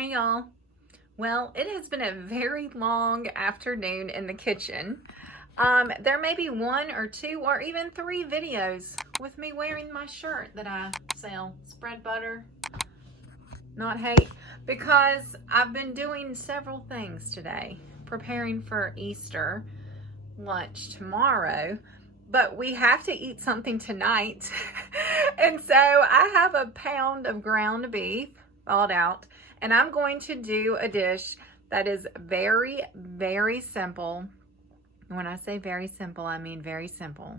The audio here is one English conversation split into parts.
Hey y'all. Well, it has been a very long afternoon in the kitchen. There may be 1 or 2 or even 3 videos with me wearing my shirt that I sell. Spread butter, not hate, because I've been doing several things today, preparing for Easter lunch tomorrow, but we have to eat something tonight. And so I have a pound of ground beef thawed out, and I'm going to do a dish that is very, very simple. When I say very simple, I mean very simple.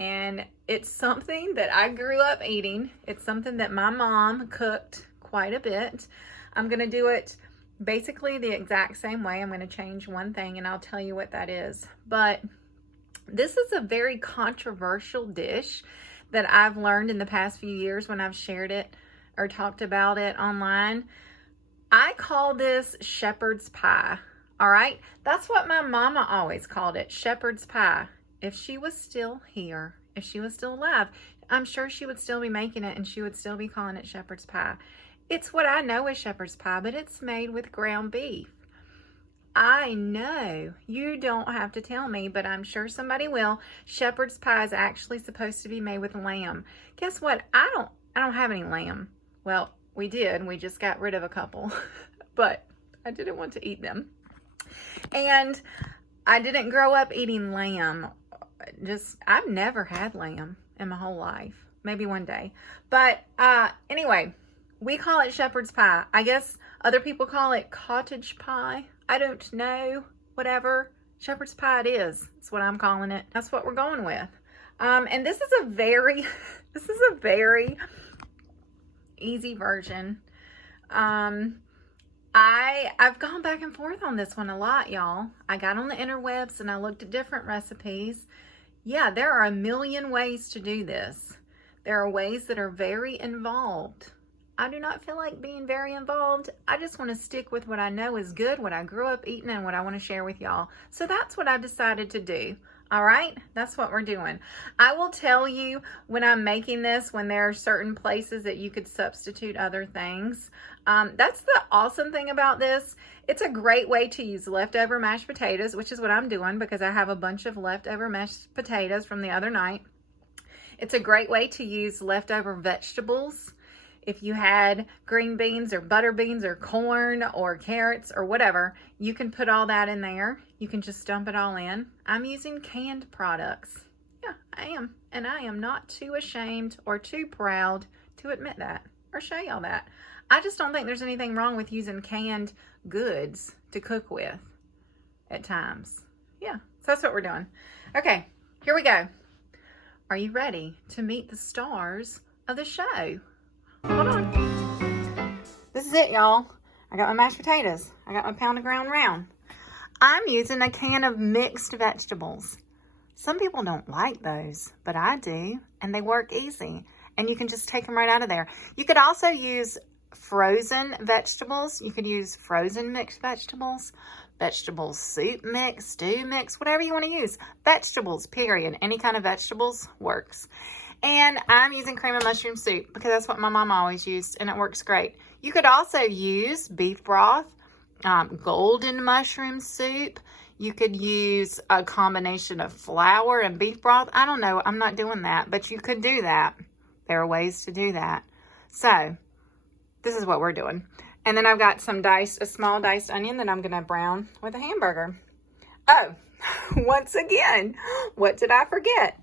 And it's something that I grew up eating. It's something that my mom cooked quite a bit. I'm going to do it basically the exact same way. I'm going to change one thing and I'll tell you what that is. But this is a very controversial dish that I've learned in the past few years when I've shared it or talked about it online. I call this shepherd's pie. All right, that's what my mama always called it, shepherd's pie. If she was still here, if she was still alive, I'm sure she would still be making it and she would still be calling it shepherd's pie. It's what I know as shepherd's pie, but it's made with ground beef. I know you don't have to tell me, but I'm sure somebody will. Shepherd's pie is actually supposed to be made with lamb. Guess what? I don't have any lamb. Well, we did. We just got rid of a couple, but I didn't want to eat them. And I didn't grow up eating lamb. I've never had lamb in my whole life. Maybe one day. But anyway, we call it shepherd's pie. I guess other people call it cottage pie. I don't know. Whatever. Shepherd's pie it is. That's what I'm calling it. That's what we're going with. And this is a very easy version. I've gone back and forth on this one a lot, y'all. I got on the interwebs and I looked at different recipes. Yeah, there are a million ways to do this. There are ways that are very involved. I do not feel like being very involved. I just want to stick with what I know is good, what I grew up eating, and what I want to share with y'all. So that's what I decided to do. All right, that's what we're doing. I will tell you when I'm making this, when there are certain places that you could substitute other things. That's the awesome thing about this. It's a great way to use leftover mashed potatoes, which is what I'm doing because I have a bunch of leftover mashed potatoes from the other night. It's a great way to use leftover vegetables. If you had green beans or butter beans or corn or carrots or whatever, you can put all that in there. You can just dump it all in. I'm using canned products. Yeah, I am. And I am not too ashamed or too proud to admit that or show y'all that. I just don't think there's anything wrong with using canned goods to cook with at times. Yeah, so that's what we're doing. Okay, here we go. Are you ready to meet the stars of the show? Hold on. This is it, y'all. I got my mashed potatoes. I got my pound of ground round. I'm using a can of mixed vegetables. Some people don't like those, but I do, and they work easy. And you can just take them right out of there. You could also use frozen vegetables. You could use frozen mixed vegetables, vegetable soup mix, stew mix, whatever you want to use. Vegetables, period. Any kind of vegetables works. And I'm using cream of mushroom soup because that's what my mom always used, and it works great. You could also use beef broth, golden mushroom soup. You could use a combination of flour and beef broth. I don't know. I'm not doing that, but you could do that. There are ways to do that. So this is what we're doing. And then I've got a small diced onion that I'm going to brown with a hamburger. Oh, once again, what did I forget?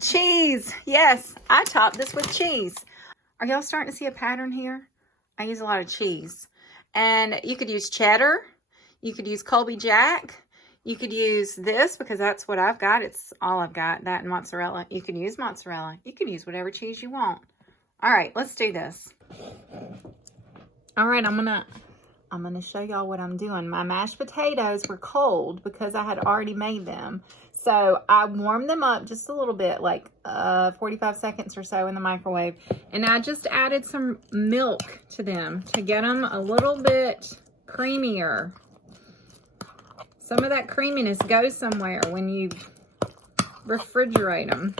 Cheese. Yes, I topped this with cheese. Are y'all starting to see a pattern here? I use a lot of cheese. And you could use cheddar. You could use Colby Jack. You could use this because that's what I've got. It's all I've got, that and mozzarella. You can use mozzarella. You can use whatever cheese you want. All right, let's do this. All right, I'm gonna show y'all what I'm doing. My mashed potatoes were cold because I had already made them. So I warmed them up just a little bit, like 45 seconds or so in the microwave. And I just added some milk to them to get them a little bit creamier. Some of that creaminess goes somewhere when you refrigerate them.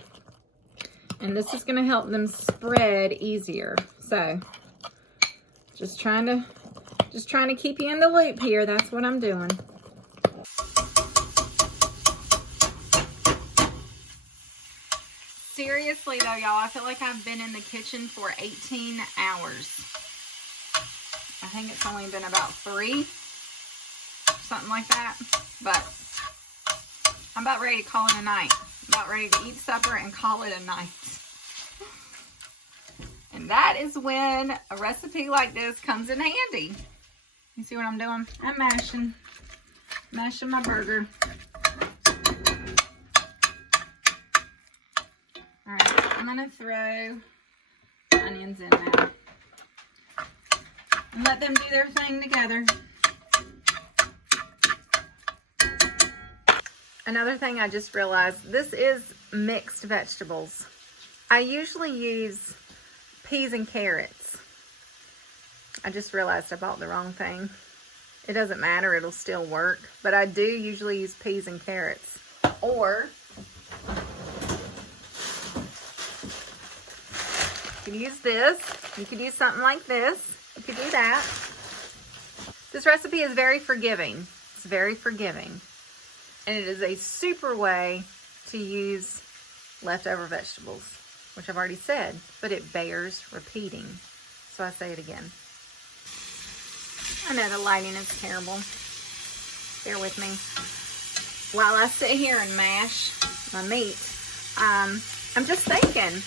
And this is going to help them spread easier. So Just trying to keep you in the loop here. That's what I'm doing. Seriously though, y'all, I feel like I've been in the kitchen for 18 hours. I think it's only been about 3, something like that. But I'm about ready to call it a night. I'm about ready to eat supper and call it a night. And that is when a recipe like this comes in handy. You see what I'm doing? I'm mashing my burger. All right, I'm gonna throw the onions in now and let them do their thing together. Another thing I just realized, this is mixed vegetables. I usually use peas and carrots. I just realized I bought the wrong thing. It doesn't matter, it'll still work. But I do usually use peas and carrots. Or you could use this. You could use something like this. You could do that. This recipe is very forgiving. It's very forgiving. And it is a super way to use leftover vegetables, which I've already said, but it bears repeating. So I say it again. I know the lighting is terrible. Bear with me. While I sit here and mash my meat, I'm just thinking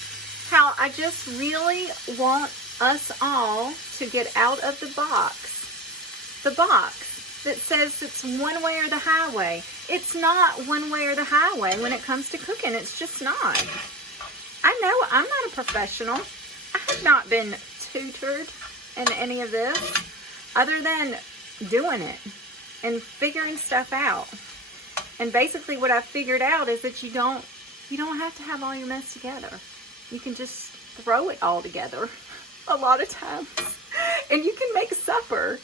how I just really want us all to get out of the box that says it's one way or the highway. It's not one way or the highway when it comes to cooking. It's just not. I know I'm not a professional. I have not been tutored in any of this other than doing it and figuring stuff out. And basically what I've figured out is that you don't have to have all your mess together. You can just throw it all together a lot of times. And you can make supper.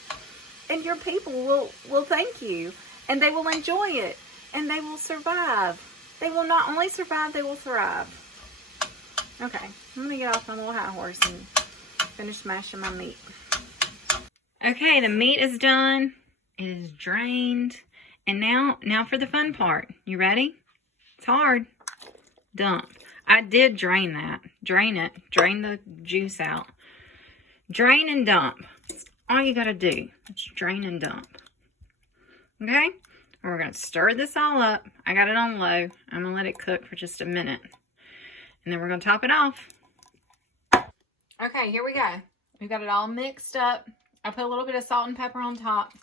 And your people will thank you. And they will enjoy it. And they will survive. They will not only survive, they will thrive. Okay, I'm going to get off my little high horse and finish mashing my meat. Okay, the meat is done. It is drained. And now for the fun part. You ready? It's hard. Dump. I did drain that. Drain it. Drain the juice out. Drain and dump. That's all you got to do. It's drain and dump. Okay? And we're going to stir this all up. I got it on low. I'm going to let it cook for just a minute. And then we're going to top it off. Okay, here we go. We've got it all mixed up. I put a little bit of salt and pepper on top.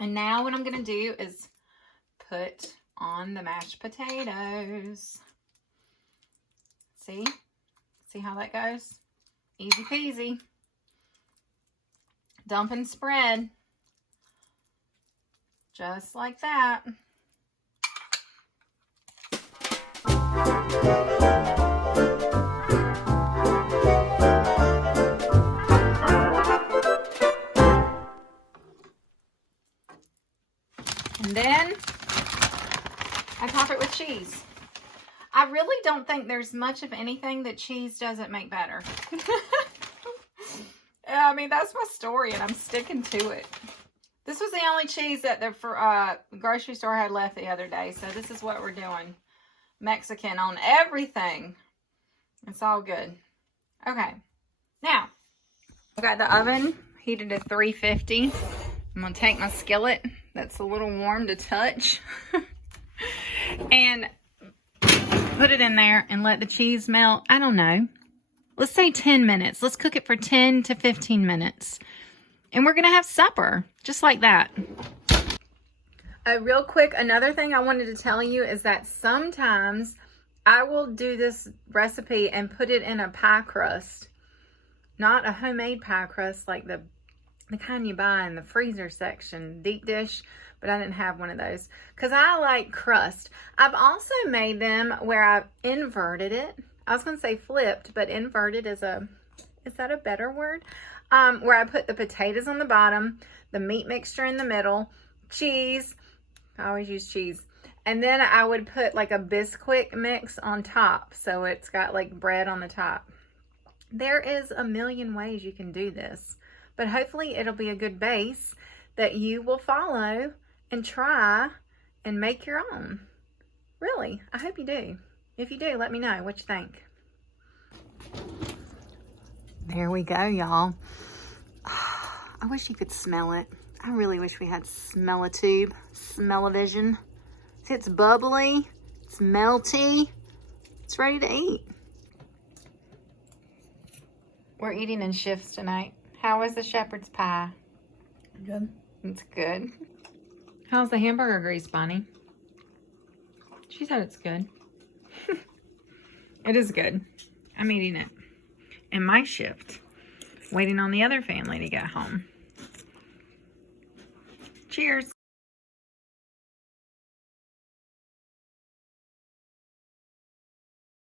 And now what I'm going to do is put on the mashed potatoes. See? See how that goes? Easy peasy. Dump and spread. Just like that. And then I top it with cheese. I really don't think there's much of anything that cheese doesn't make better. I mean, that's my story and I'm sticking to it. This was the only cheese that the grocery store had left the other day. So this is what we're doing. Mexican on everything. It's all good. Okay. Now, I've got the oven heated to 350. I'm going to take my skillet that's a little warm to touch and put it in there and let the cheese melt. I don't know. Let's say 10 minutes. Let's cook it for 10 to 15 minutes. And we're going to have supper just like that. Real quick, another thing I wanted to tell you is that sometimes I will do this recipe and put it in a pie crust. Not a homemade pie crust like the kind you buy in the freezer section, deep dish, but I didn't have one of those because I like crust. I've also made them where I've inverted it. I was going to say flipped, but inverted is that a better word? Where I put the potatoes on the bottom, the meat mixture in the middle, cheese. I always use cheese. And then I would put like a Bisquick mix on top. So it's got like bread on the top. There is a million ways you can do this. but hopefully it'll be a good base that you will follow and try and make your own. Really, I hope you do. If you do, let me know what you think. There we go, y'all. I wish you could smell it. I really wish we had smell-a-tube, smell-a-vision. See, it's bubbly, it's melty, it's ready to eat. We're eating in shifts tonight. How was the shepherd's pie? Good. It's good. How's the hamburger grease, Bonnie? She said it's good. It is good. I'm eating it in my shift, waiting on the other family to get home. Cheers.